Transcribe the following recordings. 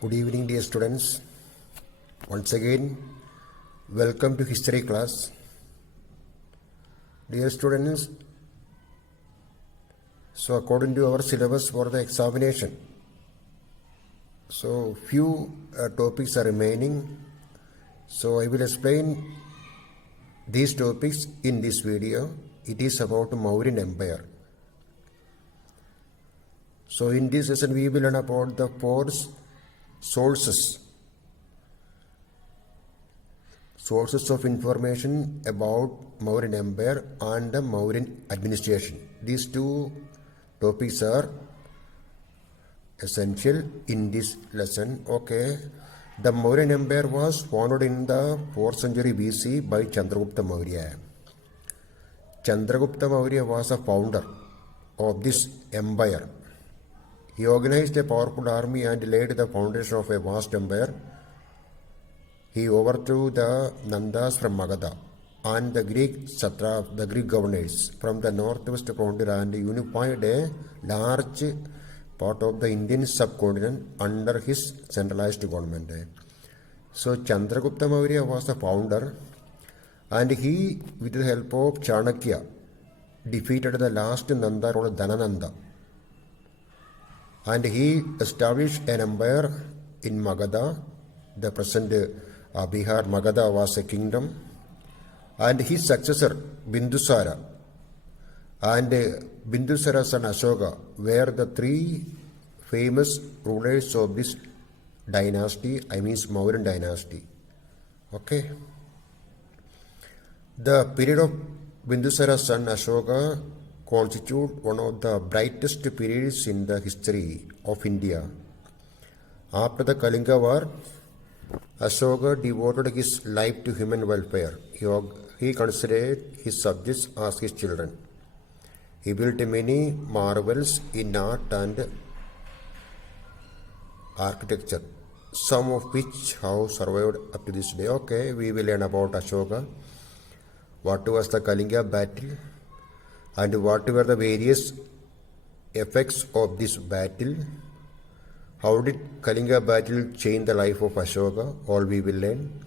Good evening, dear students. Once again, welcome to history class. Dear students, so according to our syllabus for the examination, so few topics are remaining. So I will explain these topics in this video. It is about Mauryan Empire. So in this lesson, we will learn about the four sources of information about Mauryan Empire and the Mauryan administration. These two topics are essential in this lesson. Okay, the Mauryan Empire was founded in the 4th century BC by Chandragupta Maurya. Chandragupta Maurya was a founder of this empire. He organized a powerful army and laid the foundation of a vast empire. He overthrew the Nandas from Magadha and the Greek satraps, the Greek governors from the northwest frontier, and unified a large part of the Indian subcontinent under his centralized government. So Chandragupta Maurya was the founder, and he, with the help of Chanakya, defeated the last Nanda ruler Dhanananda. And he established an empire in Magadha. The present Bihar, Magadha was a kingdom. And his successor, Bindusara, and Bindusara's son Ashoka were the three famous rulers of this dynasty, Mauryan dynasty. Okay. The period of Bindusara's son Ashoka constitute one of the brightest periods in the history of India. After the Kalinga War, Ashoka devoted his life to human welfare. He considered his subjects as his children. He built many marvels in art and architecture, some of which have survived up to this day. Okay, we will learn about Ashoka. What was the Kalinga battle? And what were the various effects of this battle? How did Kalinga battle change the life of Ashoka? All we will learn.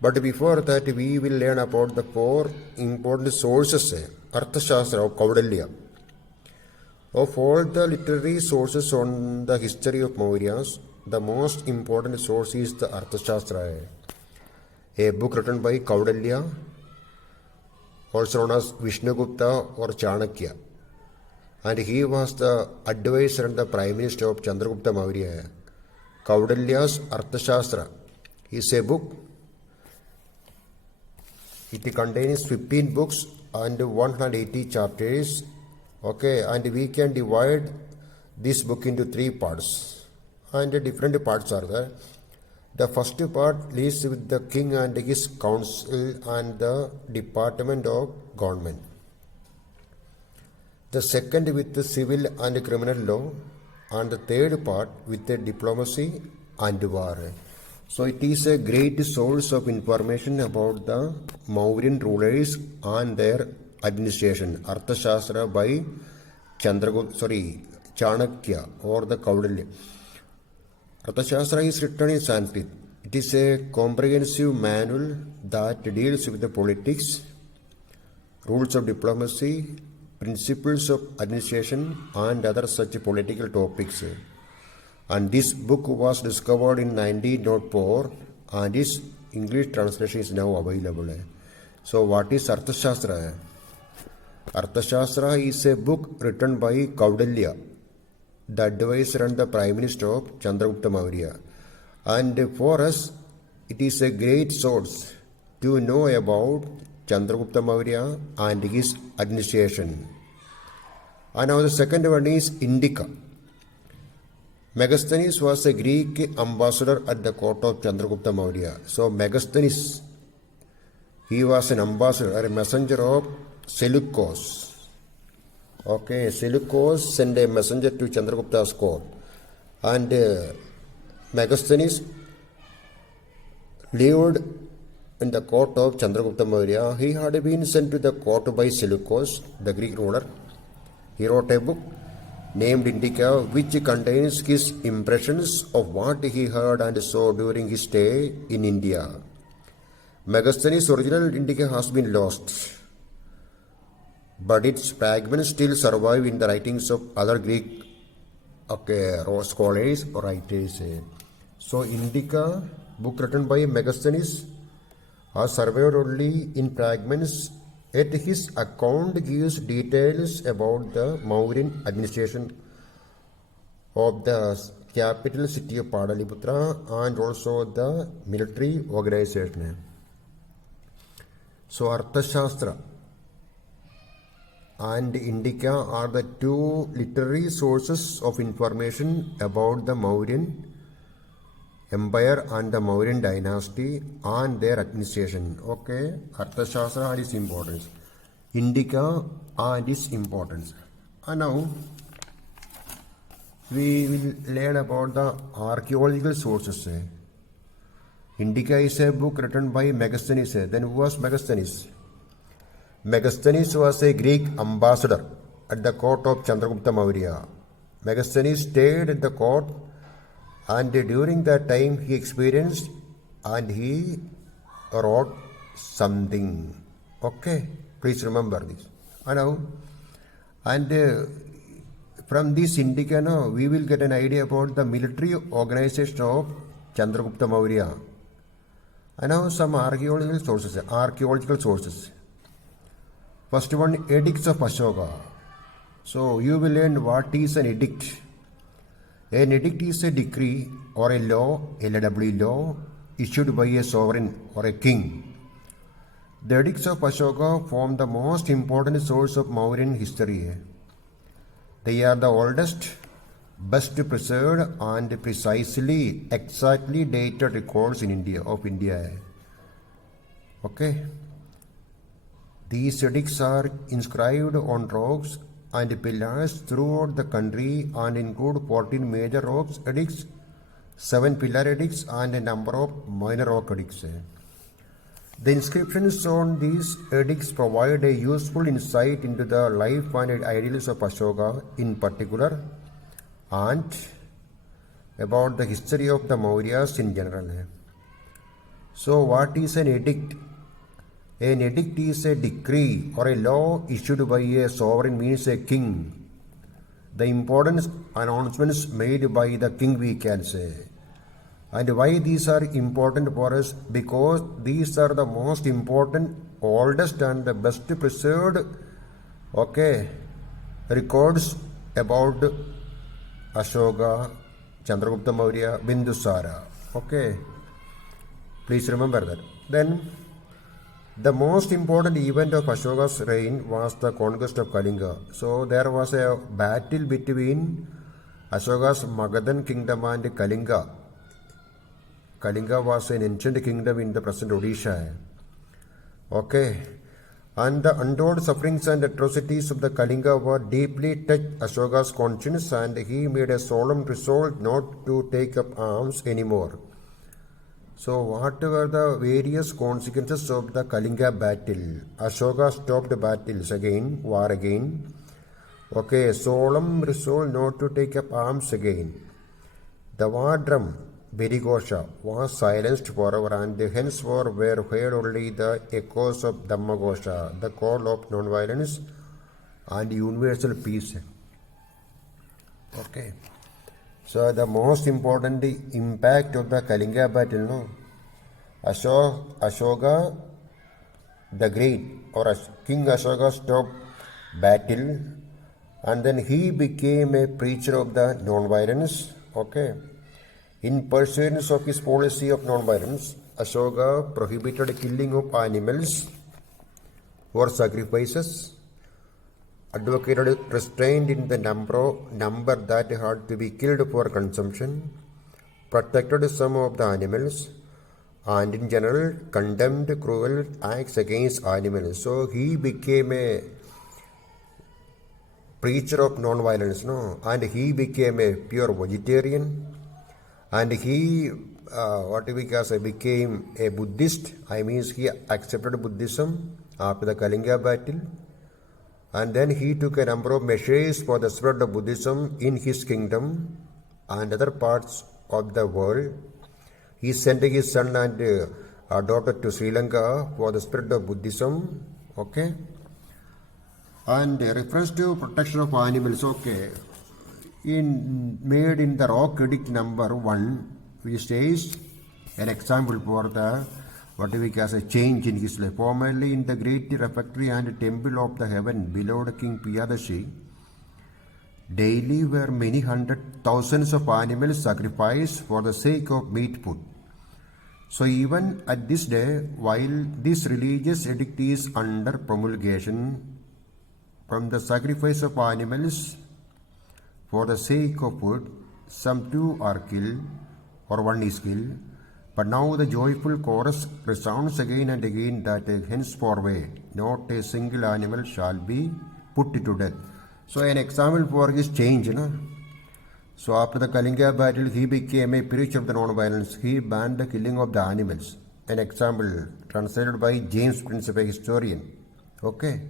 But before that, we will learn about the four important sources, Arthashastra of Kaudalya. Of all the literary sources on the history of Mauryas, the most important source is the Arthashastra, a book written by Kaudalya, also known as Vishnugupta or Chanakya. And he was the advisor and the prime minister of Chandragupta Maurya. Kaudalya's Arthashastra is a book. It contains 15 books and 180 chapters. Okay, and we can divide this book into three parts. And different parts are there. The first part deals with the king and his council and the department of government. The second with the civil and criminal law, and the third part with the diplomacy and war. So it is a great source of information about the Mauryan rulers and their administration. Arthashastra by Chanakya or the Kaudalya. Arthashastra is written in Sanskrit. It is a comprehensive manual that deals with the politics, rules of diplomacy, principles of administration, and other such political topics. And this book was discovered in 1904, and its English translation is now available. So what is Arthashastra? Arthashastra is a book written by Kaudalya, the advisor and the prime minister of Chandragupta Maurya. And for us, it is a great source to know about Chandragupta Maurya and his administration. And now the second one is Indica. Megasthenes was a Greek ambassador at the court of Chandragupta Maurya. So Megasthenes, he was an ambassador or a messenger of Seleucus. Okay, Seleucus sent a messenger to Chandragupta's court, and Megasthenes lived in the court of Chandragupta Maurya. He had been sent to the court by Seleucus, the Greek ruler. He wrote a book named Indica, which contains his impressions of what he heard and saw during his stay in India. Megasthenes' original Indica has been lost, but its fragments still survive in the writings of other Greek scholars or writers. So, Indica, book written by Megasthenes, has survived only in fragments, yet his account gives details about the Mauryan administration of the capital city of Padaliputra and also the military organization. So, Arthashastra and Indica are the two literary sources of information about the Mauryan Empire and the Mauryan dynasty and their administration. Okay, Arthashastra and its importance, Indica and its importance. And now we will learn about the archaeological sources. Indica is a book written by Megasthenes. Then who was Megasthenes? Megasthenes was a Greek ambassador at the court of Chandragupta Maurya. Megasthenes stayed at the court, and during that time he experienced and he wrote something. Okay, please remember this. And from this Indica, now we will get an idea about the military organization of Chandragupta Maurya. And now some archaeological sources. First one, edicts of Ashoka. So you will learn what is an edict. An edict is a decree or a law, LW law, issued by a sovereign or a king. The edicts of Ashoka form the most important source of Mauryan history. They are the oldest, best preserved and exactly dated records in India. Okay. These edicts are inscribed on rocks and pillars throughout the country and include 14 major rock edicts, 7 pillar edicts, and a number of minor rock edicts. The inscriptions on these edicts provide a useful insight into the life and ideals of Ashoka in particular, and about the history of the Mauryas in general. So, what is an edict? An edict is a decree or a law issued by a sovereign, means a king. The important announcements made by the king, we can say. And why these are important for us? Because these are the most important, oldest and the best preserved records about Ashoka, Chandragupta Maurya, Bindusara. Okay, please remember that. Then the most important event of Ashoka's reign was the conquest of Kalinga. So there was a battle between Ashoka's Magadhan kingdom and Kalinga. Kalinga was an ancient kingdom in the present Odisha. Okay. And the untold sufferings and atrocities of the Kalinga were deeply touched Ashoka's conscience, and he made a solemn resolve not to take up arms anymore. So what were the various consequences of the Kalinga battle? Ashoka stopped battles again, war again. Okay, solemn resolve not to take up arms again. The war drum, Berighosha, was silenced forever, and henceforth were heard only the echoes of Dhammagosha, the call of non-violence and universal peace. Okay. So the most important impact of the Kalinga battle, Ashoka the Great, or King Ashoka stopped battle, and then he became a preacher of the non-violence. Okay. In pursuance of his policy of non-violence, Ashoka prohibited killing of animals for sacrifices, advocated restraint in the number that had to be killed for consumption, protected some of the animals, and in general condemned cruel acts against animals. So he became a preacher of non-violence, and he became a pure vegetarian. And he, became a Buddhist. He accepted Buddhism after the Kalinga battle. And then he took a number of measures for the spread of Buddhism in his kingdom and other parts of the world. He sent his son and daughter to Sri Lanka for the spread of Buddhism. Okay. And reference to protection of animals. Okay. Made in the rock edict number 1, which says an example for the what we call a change in his life. Formerly in the great refectory and temple of the heaven, beloved King Piyadashi, daily were many hundred thousands of animals sacrificed for the sake of meat food. So even at this day, while this religious edict is under promulgation, from the sacrifice of animals for the sake of food, some two are killed or one is killed. But now the joyful chorus resounds again and again that henceforward not a single animal shall be put to death. So an example for his change. So after the Kalinga battle, he became a preacher of the non-violence. He banned the killing of the animals. An example translated by James Prince, a historian. Okay.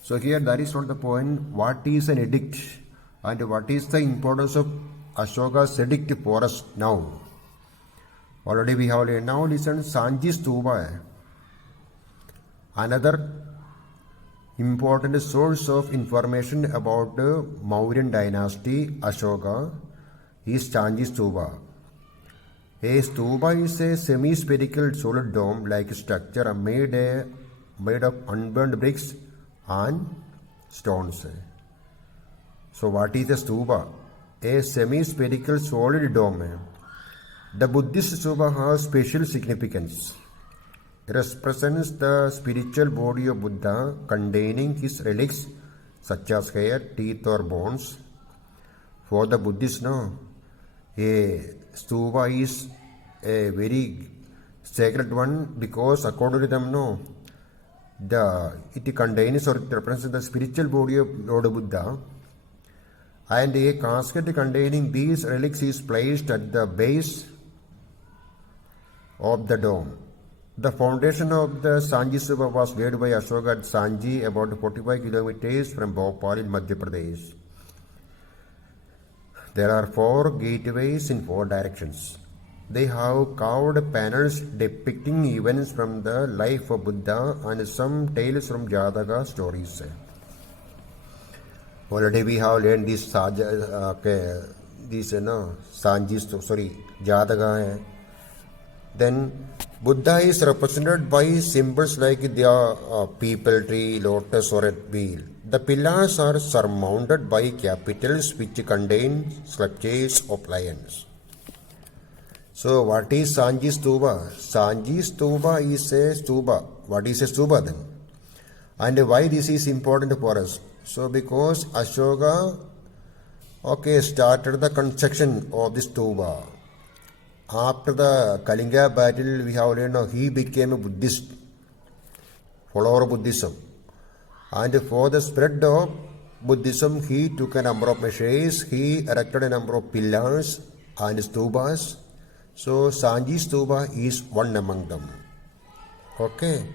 So here that is not the point. What is an edict and what is the importance of Ashoka's edict for us now? Already we have now listened Sanchi Stupa, another important source of information about the Mauryan dynasty Ashoka is Sanchi Stupa. A stupa is a semi-spherical solid dome-like structure made of unburned bricks and stones. So what is a stupa? A semi-spherical solid dome. The Buddhist stupa has special significance. It represents the spiritual body of Buddha containing his relics such as hair, teeth or bones. For the Buddhists, a stupa is a very sacred one because according to them, it contains or it represents the spiritual body of Lord Buddha. And a casket containing these relics is placed at the base of the dome. The foundation of the Sanchi Stupa was laid by Ashoka at Sanchi, about 45 kilometers from Bhopal in Madhya Pradesh. There are 4 gateways in 4 directions. They have carved panels depicting events from the life of Buddha and some tales from Jataka stories. Already we have learned this Jataka. Then Buddha is represented by symbols like the people tree, lotus or a wheel. The pillars are surmounted by capitals which contain sculptures of lions. So what is Sanchi Stupa? Sanchi Stupa is a stupa. What is a stupa then? And why this is important for us? So because Ashoka started the construction of this stupa. After the Kalinga battle, we have learned he became a Buddhist, follower of Buddhism. And for the spread of Buddhism, he took a number of measures. He erected a number of pillars and stupas. So Sanchi Stupa is one among them. Okay,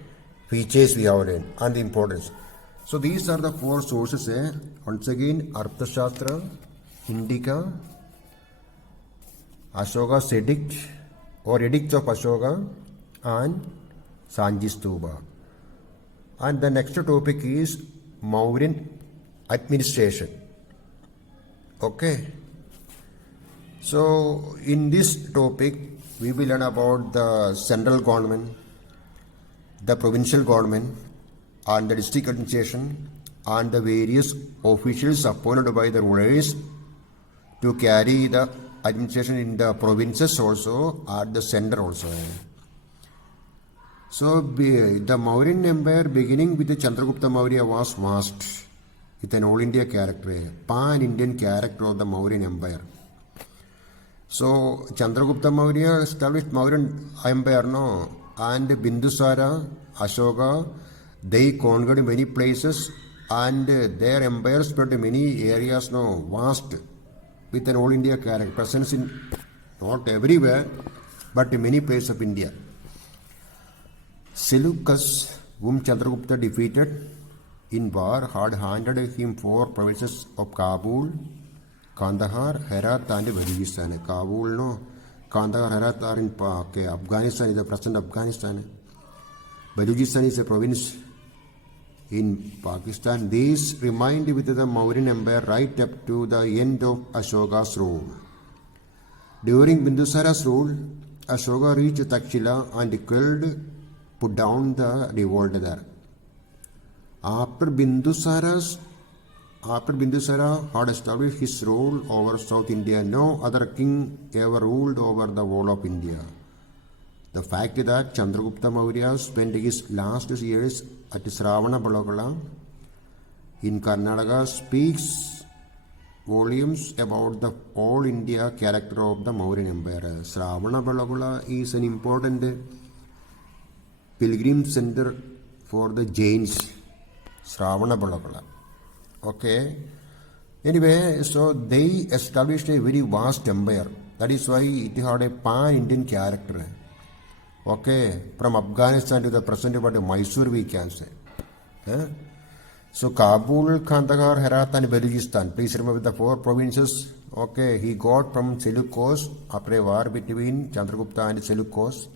features we have learned and the importance. So these are the 4 sources. Once again, Arthashastra, Indica, Ashoka's edict or edicts of Ashoka and Sanchi Stupa. And the next topic is Mauryan administration. Okay. So in this topic we will learn about the central government, the provincial government and the district administration and the various officials appointed by the rulers to carry the administration in the provinces also at the center also. So the Mauryan Empire beginning with the Chandragupta Maurya was vast with an all India character, pan-Indian character of the Mauryan Empire. So Chandragupta Maurya established Mauryan Empire and Bindusara, Ashoka, they conquered many places and their empire spread many areas vast with an all India character, presence in not everywhere but in many places of India. Seleucus, whom Chandragupta defeated in war had handed him 4 provinces of Kabul, Kandahar, Herat and Balochistan. Kabul, no, Kandahar, Herat are in Afghanistan, is the present Afghanistan. Balochistan is a province in Pakistan. These remained with the Mauryan Empire right up to the end of Ashoka's rule. During Bindusara's rule, Ashoka reached Takshila and put down the revolt there. After Bindusara had established his rule over South India, no other king ever ruled over the whole of India. The fact that Chandragupta Maurya spent his last years at Sravanabalagala in Karnataka speaks volumes about the all India character of the Mauryan Empire. Sravanabalagala is an important pilgrim center for the Jains. Sravanabalagala. Okay. Anyway, so they established a very vast empire. That is why it had a pan-Indian character. Okay, from Afghanistan to the present about Mysore we can say. So Kabul, Kandahar, Herat and Balochistan. Please remember the 4 provinces. Okay, he got from Seleucus after a war between Chandragupta and Seleucus.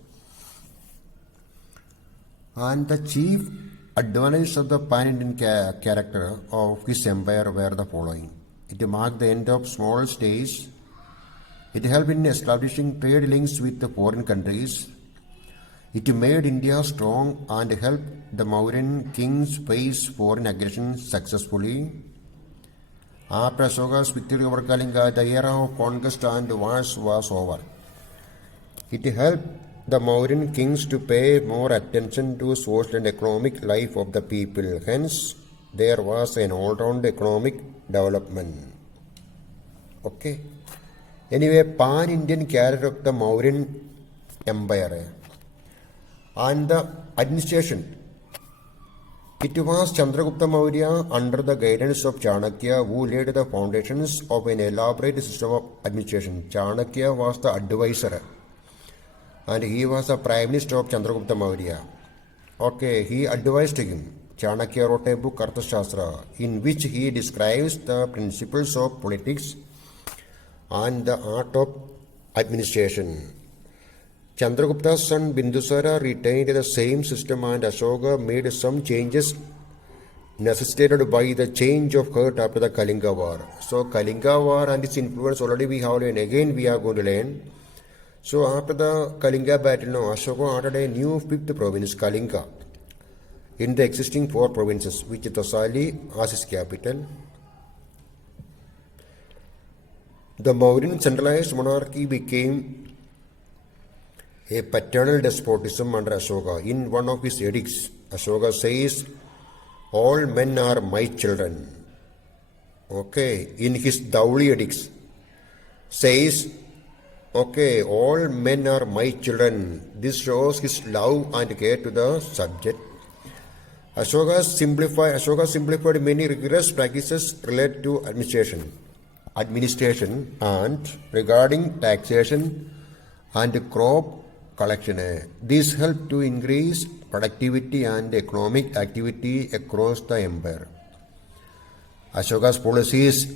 And the chief advantages of the pan-Indian character of his empire were the following. It marked the end of small states. It helped in establishing trade links with the foreign countries. It made India strong and helped the Mauryan kings face foreign aggression successfully. After Ashoka's victory over Kalinga, the era of conquest and wars was over. It helped the Mauryan kings to pay more attention to social and economic life of the people. Hence, there was an all-round economic development. Okay. Anyway, pan-Indian character of the Mauryan Empire and the administration. It was Chandragupta Maurya under the guidance of Chanakya who laid the foundations of an elaborate system of administration. Chanakya was the advisor and he was the prime minister of Chandragupta Maurya. Okay, he advised him. Chanakya wrote a book, Arthashastra, in which he describes the principles of politics and the art of administration. Chandragupta's son Bindusara retained the same system and Ashoka made some changes necessitated by the change of heart after the Kalinga war. So Kalinga war and its influence already we have learned. Again we are going to learn. So after the Kalinga battle, now Ashoka added a new 5th province, Kalinga, in the existing 4 provinces, which Tosali as his capital. The Mauryan centralized monarchy became a paternal despotism under Ashoka. In one of his edicts, Ashoka says, all men are my children. Okay, in his Dhauli edicts, says, okay, all men are my children. This shows his love and care to the subject. Ashoka simplified many rigorous practices related to administration and regarding taxation and crop collection. This helped to increase productivity and economic activity across the empire. Ashoka's policies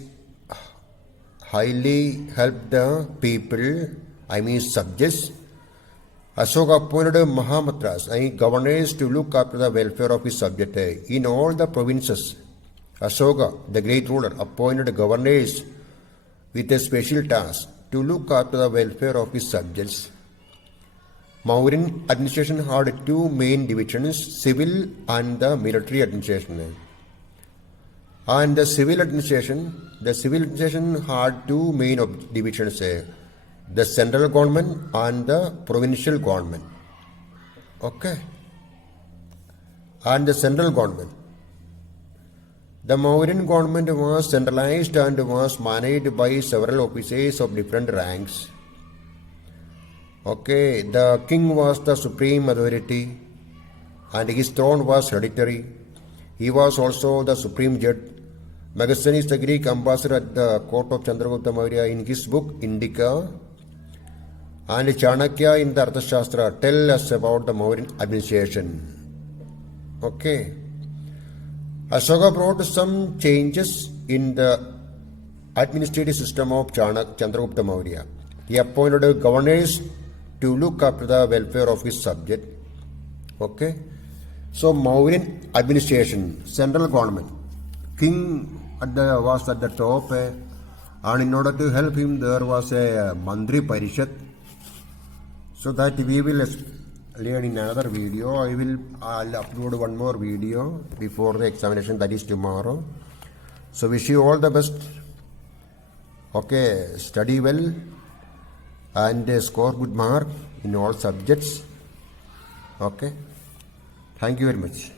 highly helped the people, subjects. Ashoka appointed Mahamatras, governors to look after the welfare of his subject. In all the provinces, Ashoka, the great ruler, appointed governors with a special task to look after the welfare of his subjects. Mauryan administration had 2 main divisions, civil and the military administration. And the civil administration had 2 main divisions, the central government and the provincial government. Okay. And the central government. The Mauryan government was centralized and was managed by several officers of different ranks. Okay, the king was the supreme authority and his throne was hereditary. He was also the supreme judge. Megasthenes, the Greek ambassador at the court of Chandragupta Maurya, in his book Indica, and Chanakya in the Arthashastra tell us about the Mauryan administration. Okay. Ashoka brought some changes in the administrative system of Chandragupta Maurya. He appointed governors to look after the welfare of his subject. Okay. So Mauryan administration, central government, king was at the top, and in order to help him, there was a Mandri Parishad. So that we will learn in another video. I'll upload one more video before the examination, that is tomorrow. So wish you all the best. Okay, study well and score good mark in all subjects. Okay, thank you very much.